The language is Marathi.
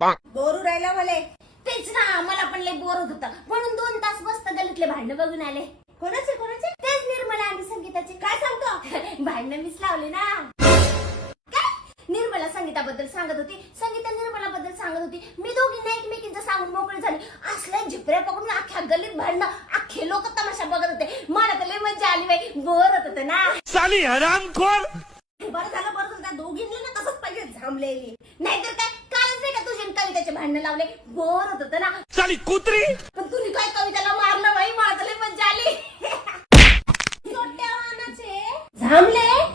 बोरू राहिला मला. तेच ना, मला पण लय बोर होत होतं म्हणून 2 तास मस्त गलीतले भांडणं बघून आले. कोणाचे कोणाचे? तेच निर्मला आणि संगीताचे. काय सांगतो? भांडणं मीच लावले ना. निर्मला संगीताबद्दल सांगत होती, संगीता निर्मलाबद्दल सांगत होती. मी दोघींना एकमेकींचं सांगून मोकळे झाले. असल्या झिपऱ्या पकडून अख्ख्या गल्लीत भांडणं, अख्खे लोक तमाशा बघत होते. मला तर लय मजा आली बाई. बोर होत होतं ना. साली हरामखोर. बरं झालं त्या दोघींना ना तसंच पाहिजे झांबलेली. नाहीतर काय, कालच नाही का तुझे आणि कविताचे भांडणं लावले. बोर होत होतं ना. साली कुत्री. पण तुम्ही काय कविताला मारलं बाई. मला तर लय मजा आली. छोट्या वाहनाचे झांबले